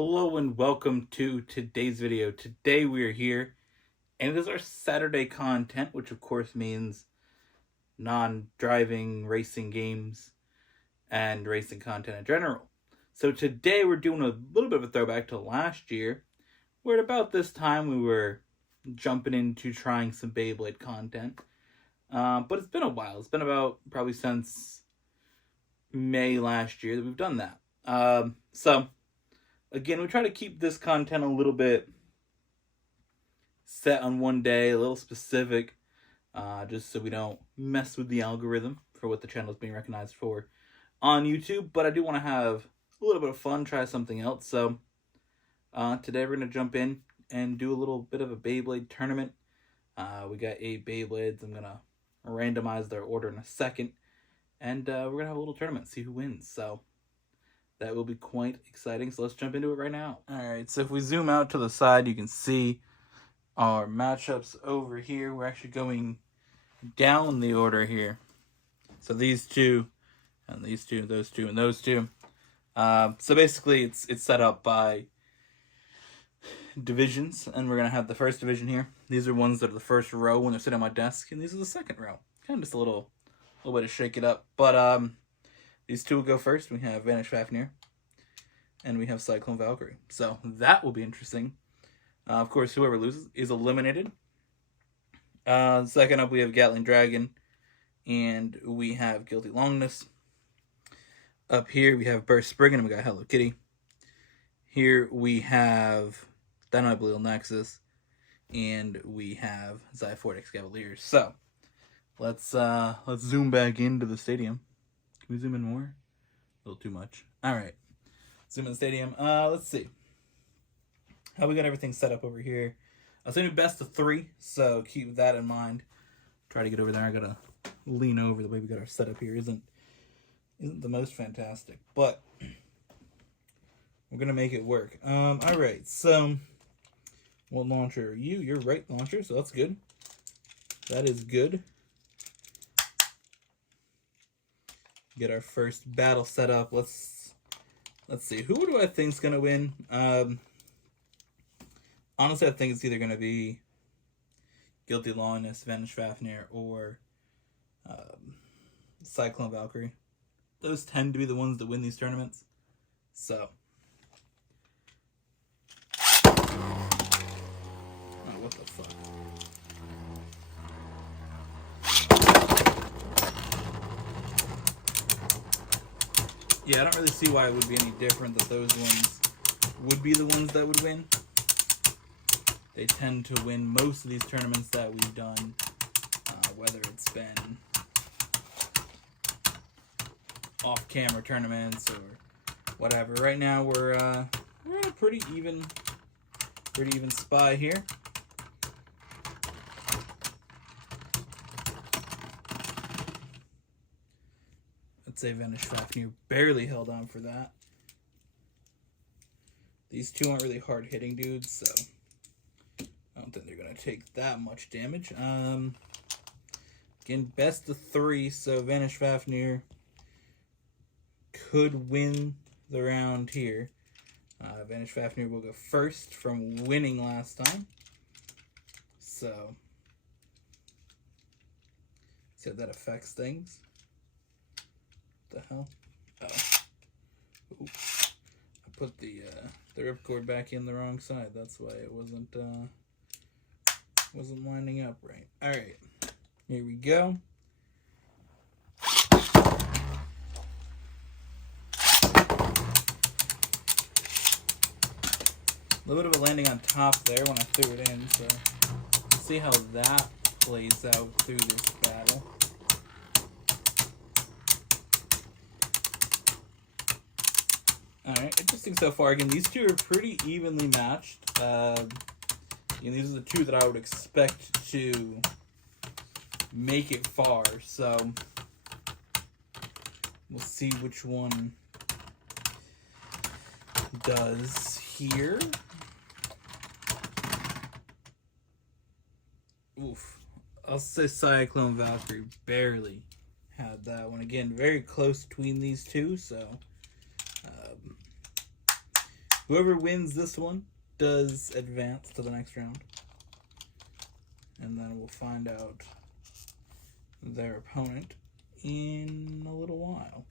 Hello and welcome to today's video. Today we are here and it is our Saturday content, which of course means non-driving racing games and racing content in general. So today we're doing a little bit of a throwback to last year, where at about this time we were jumping into trying some Beyblade content. But it's been a while. It's been about probably since May last year that we've done that. Again, we try to keep this content a little bit set on one day, a little specific, just so we don't mess with the algorithm for what the channel is being recognized for on YouTube. But I do want to have a little bit of fun, try something else. So today we're going to jump in and do a little bit of a Beyblade tournament. We got 8 Beyblades. I'm going to randomize their order in a second. And we're going to have a little tournament, see who wins. So that will be quite exciting. So let's jump into it right now. Alright, so if we zoom out to the side, you can see our matchups over here. We're actually going down the order here. So these two, and these two, those two, and those two. So basically, it's set up by divisions, and we're going to have the first division here. These are ones that are the first row when they're sitting on my desk, and these are the second row. Kind of just a little way to shake it up. But these two will go first. We have Vanish Fafnir, and we have Cyclone Valkyrie. So that will be interesting. Of course, whoever loses is eliminated. Second up, we have Gatling Dragon, and we have Guilty Longness. Up here, we have Burst Spring, and we got Hello Kitty. Here we have Dynamite Blue Nexus, and we have Zyfortex Cavaliers. So let's zoom back into the stadium. Can we zoom in more? A little too much. All right. Zoom in the stadium. Let's see. How we got everything set up over here. I was going to do best of 3, so keep that in mind. Try to get over there. I got to lean over. The way we got our setup here isn't the most fantastic, but we're going to make it work. All right. So what launcher are you? You're right launcher, so that's good. That is good. Get our first battle set up. Let's see. Who do I think is gonna win? Honestly, I think it's either gonna be Guilty Longness, Vanish Fafnir, or Cyclone Valkyrie. Those tend to be the ones that win these tournaments. So, oh, what the fuck? Yeah, I don't really see why it would be any different that those ones would be the ones that would win. They tend to win most of these tournaments that we've done, whether it's been off-camera tournaments or whatever. Right now we're at a pretty even spot here. Say Vanish Fafnir barely held on for that. These two aren't really hard hitting dudes, so I don't think they're gonna take that much damage. Again, best of 3, so Vanish Fafnir could win the round here. Vanish Fafnir will go first from winning last time. So see how that affects things. The hell? Oh. Oops. I put the ripcord back in the wrong side. That's why it wasn't lining up right. Alright. Here we go. A little bit of a landing on top there when I threw it in, so let's see how that plays out through this battle. Alright, interesting so far. Again, these two are pretty evenly matched. These are the two that I would expect to make it far, so we'll see which one does here. Oof. I'll say Cyclone Valkyrie barely had that one. Again, very close between these two, so Whoever wins this one does advance to the next round. And then we'll find out their opponent in a little while.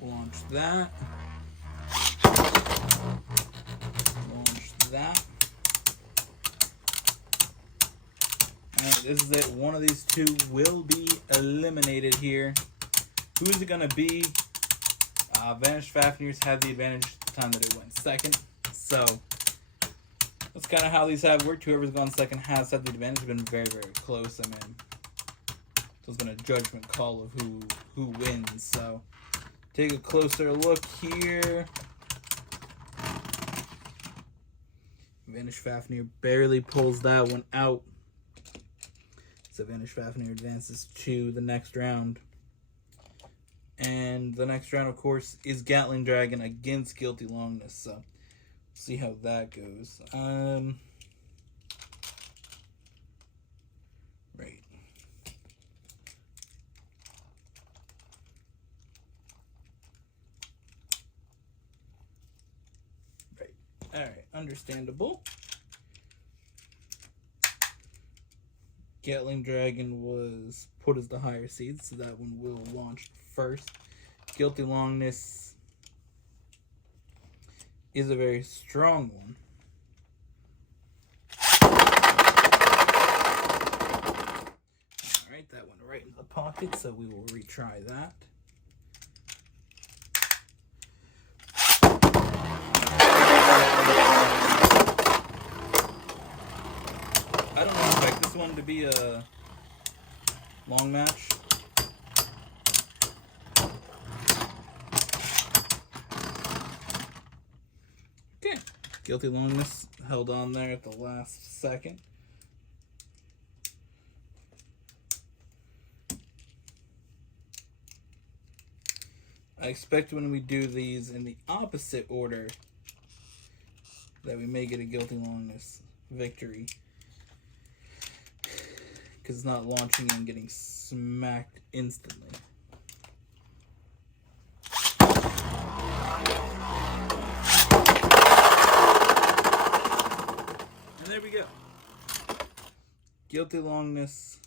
Launch that. Launch that. Alright, this is it. One of these two will be eliminated here. Who's it going to be? Vanished Fafnir's had the advantage the time that it went second. So, that's kind of how these have worked. Whoever's gone second has had the advantage. It's been very, very close. I mean, it's been a judgment call of who wins. So, take a closer look here. Vanished Fafnir barely pulls that one out. So Vanished Fafnir advances to the next round. And the next round, of course, is Gatling Dragon against Guilty Longness. So, see how that goes. Right. Right. Alright, understandable. Gatling Dragon was put as the higher seed, so that one will launch first. Guilty Longness is a very strong one. Alright, that went right in the pocket, so we will retry that. I don't expect this one to be a long match. Okay, Guilty Longness held on there at the last second. I expect when we do these in the opposite order that we may get a Guilty Longness victory. Because it's not launching and getting smacked instantly. And there we go. Guilty Longness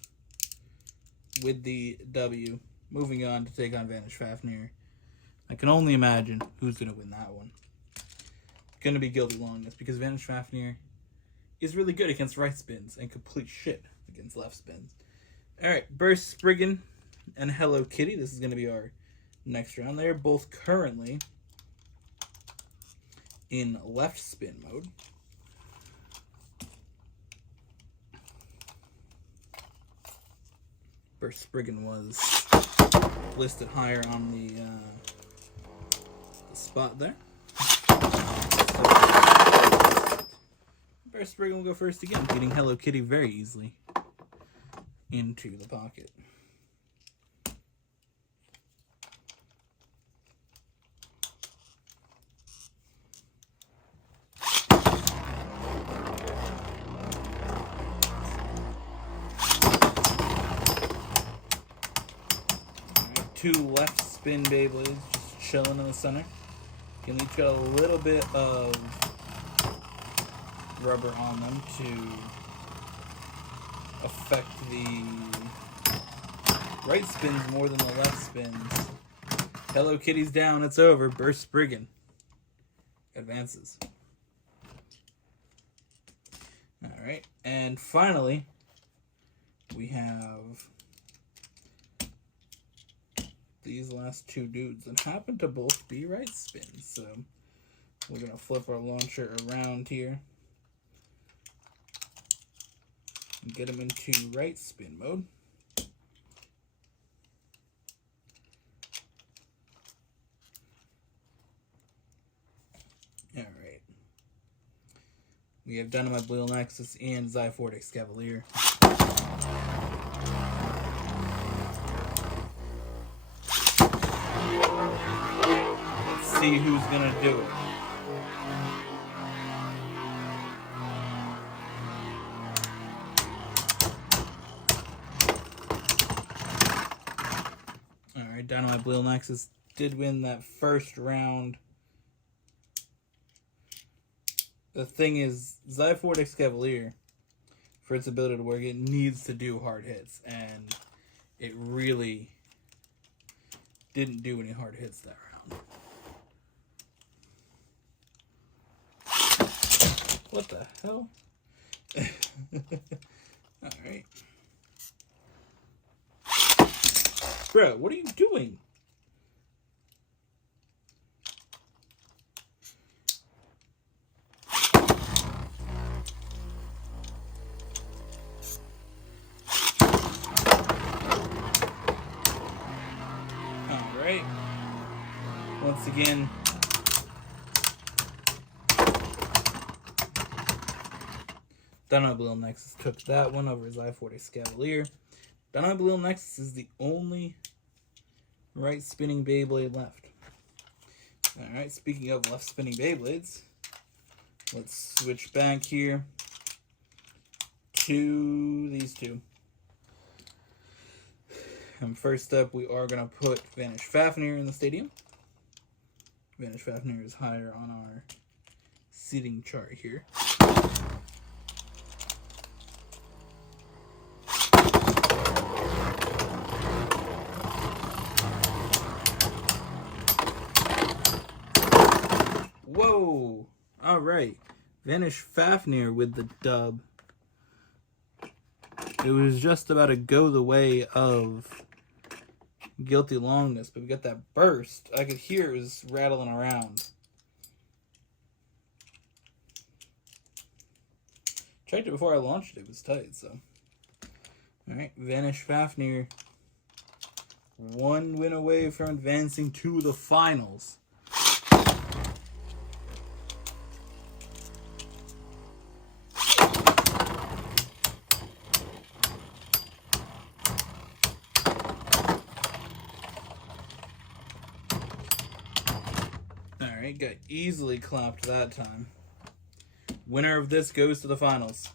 with the W. Moving on to take on Vanished Fafnir. I can only imagine who's going to win that one. It's going to be Guilty Longness because Vanished Fafnir is really good against right spins and complete shit against left spins. Alright, Burst Spriggan and Hello Kitty. This is going to be our next round. They're both currently in left spin mode. Burst Spriggan was listed higher on the spot there. Burst Spriggan will go first again, beating Hello Kitty very easily into the pocket. Right, two left spin Beyblades just chilling in the center. You can each got a little bit of rubber on them to affect the right spins more than the left spins. Hello Kitty's down, it's over. Burst Spriggan advances. Alright, and finally, we have these last two dudes that happen to both be right spins. So we're going to flip our launcher around here and get them into right spin mode. Alright. We have Dynamite Blue Nexus and Zyvortex Cavalier. Let's see who's gonna do it. Alright, Dynamite Blue Nexus did win that first round. The thing is, Zyvortex Cavalier, for its ability to work, it needs to do hard hits, and it really didn't do any hard hits that round. What the hell? Alright. Bro, what are you doing? Alright. Once again, Dynamo Nexus took that one over Zyvortex Cavalier. Dynamo Nexus is the only right spinning Beyblade left. Alright, speaking of left spinning Beyblades, let's switch back here to these two. And first up, we are going to put Vanish Fafnir in the stadium. Vanish Fafnir is higher on our seating chart here. Whoa! Alright. Vanish Fafnir with the dub. It was just about to go the way of Guilty Longness, but we got that burst. I could hear it was rattling around. Checked it before I launched it. It was tight, so. Alright, Vanish Fafnir. One win away from advancing to the finals. Alright, got easily clapped that time. Winner of this goes to the finals.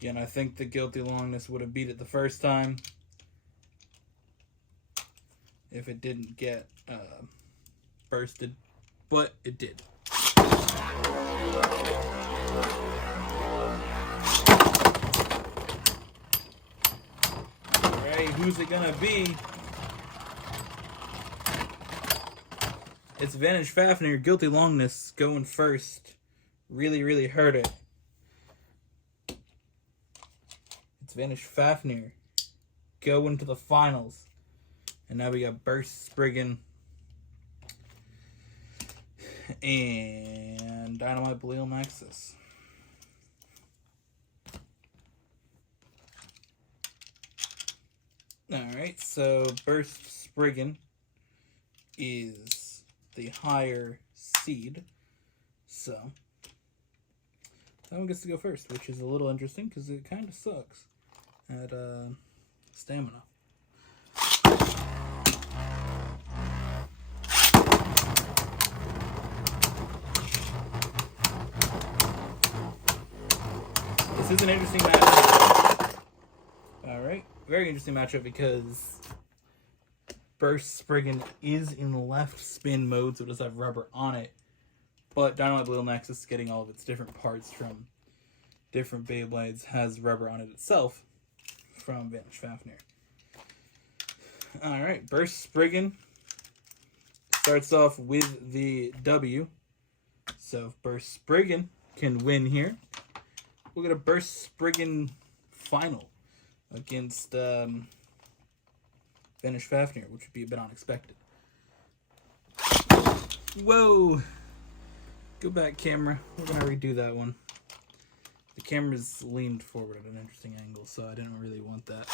Again, I think the Guilty Longness would have beat it the first time if it didn't get bursted, but it did. Alright, who's it gonna be? It's Vanish Fafnir. Guilty Longness going first. Really, really hurt it. It's Vanish Fafnir going to the finals. And now we got Burst Spriggan and Dynamite Belial Nexus. Alright, so Burst Spriggan is the higher seed. So that one gets to go first, which is a little interesting because it kind of sucks at stamina. This is an interesting matchup. Alright, very interesting matchup because Burst Spriggan is in left spin mode, so it does have rubber on it. But Dynamite Belial Nexus, getting all of its different parts from different Beyblades, has rubber on it itself from Vanish Fafnir. Alright, Burst Spriggan starts off with the W. So if Burst Spriggan can win here, we'll get a Burst Spriggan final against Vanish Fafnir, which would be a bit unexpected. Whoa! Go back, camera. We're going to redo that one. The camera's leaned forward at an interesting angle, so I didn't really want that.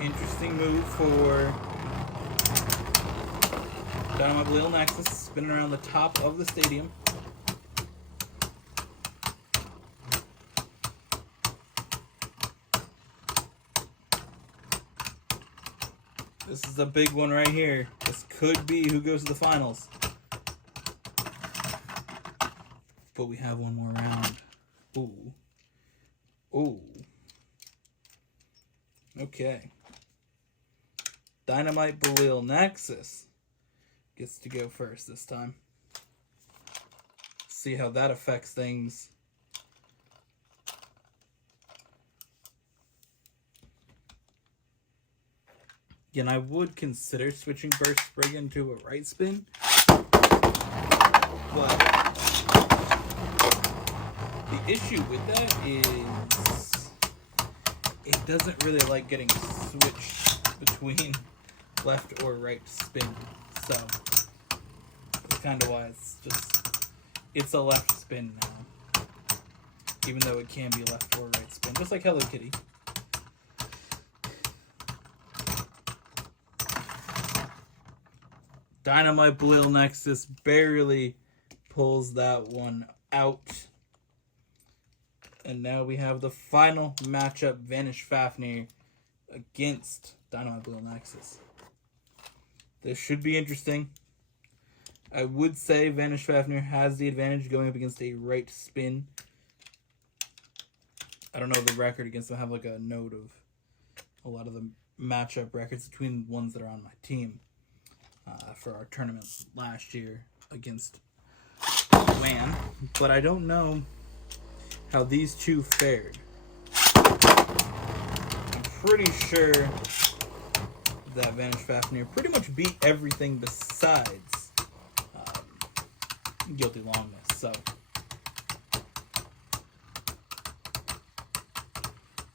Interesting move for Dynamite Belial Nexus, spinning around the top of the stadium. This is a big one right here. This could be who goes to the finals. But we have one more round. Ooh. Ooh. Okay. Dynamite Belil Nexus gets to go first this time. See how that affects things. Again, I would consider switching Burst Spriggan to a right spin. But the issue with that is it doesn't really like getting switched between left or right spin. So that's kind of why it's a left spin now. Even though it can be left or right spin. Just like Hello Kitty. Dynamite Belil Nexus barely pulls that one out. And now we have the final matchup, Vanish Fafnir against Dynamite Belil Nexus. This should be interesting. I would say Vanish Fafnir has the advantage going up against a right spin. I don't know the record against them. I have like a note of a lot of the matchup records between ones that are on my team. For our tournament last year against WAN, but I don't know how these two fared. I'm pretty sure that Vanish Fafnir pretty much beat everything besides Guilty Longness, so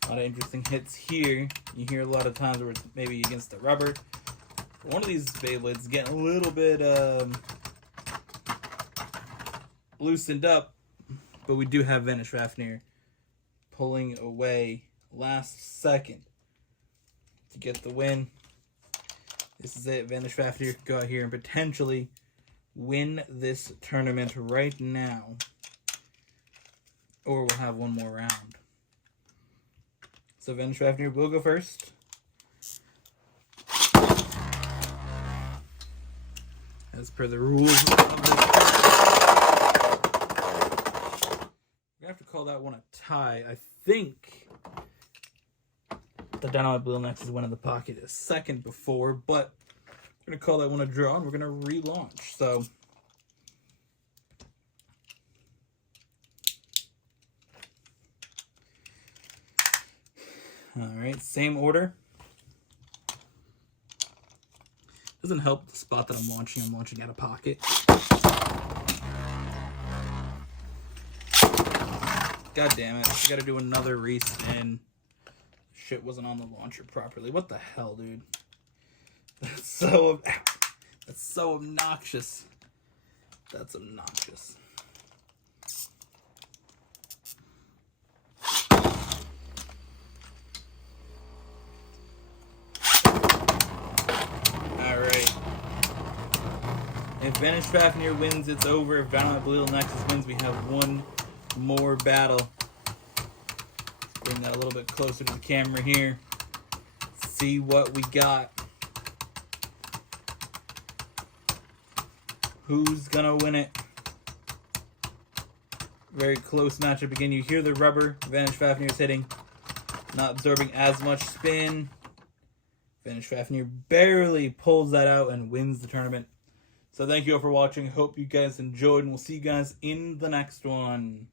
a lot of interesting hits here. You hear a lot of times where it's maybe against the rubber. One of these Beyblades getting a little bit loosened up, but we do have Vanish Fafnir pulling away last second to get the win. This is it. Vanish Fafnir can go out here and potentially win this tournament right now, or we'll have one more round. So Vanish Fafnir will go first. As per the rules of this, we're going to have to call that one a tie. I think the Dynamite Belil Nexus went in the pocket a second before, but we're going to call that one a draw, and we're going to relaunch. So, alright, same order. Doesn't help the spot that I'm launching out of pocket. God damn it. I gotta do another respin. Shit wasn't on the launcher properly. What the hell, dude? That's so obnoxious. That's obnoxious. If Vanish Fafnir wins, it's over. If Dynamite Belil Nexus wins, we have one more battle. Let's bring that a little bit closer to the camera here. See what we got. Who's gonna win it? Very close matchup again. You hear the rubber. Vanish Fafnir is hitting. Not absorbing as much spin. Vanish Fafnir barely pulls that out and wins the tournament. So thank you all for watching. Hope you guys enjoyed, and we'll see you guys in the next one.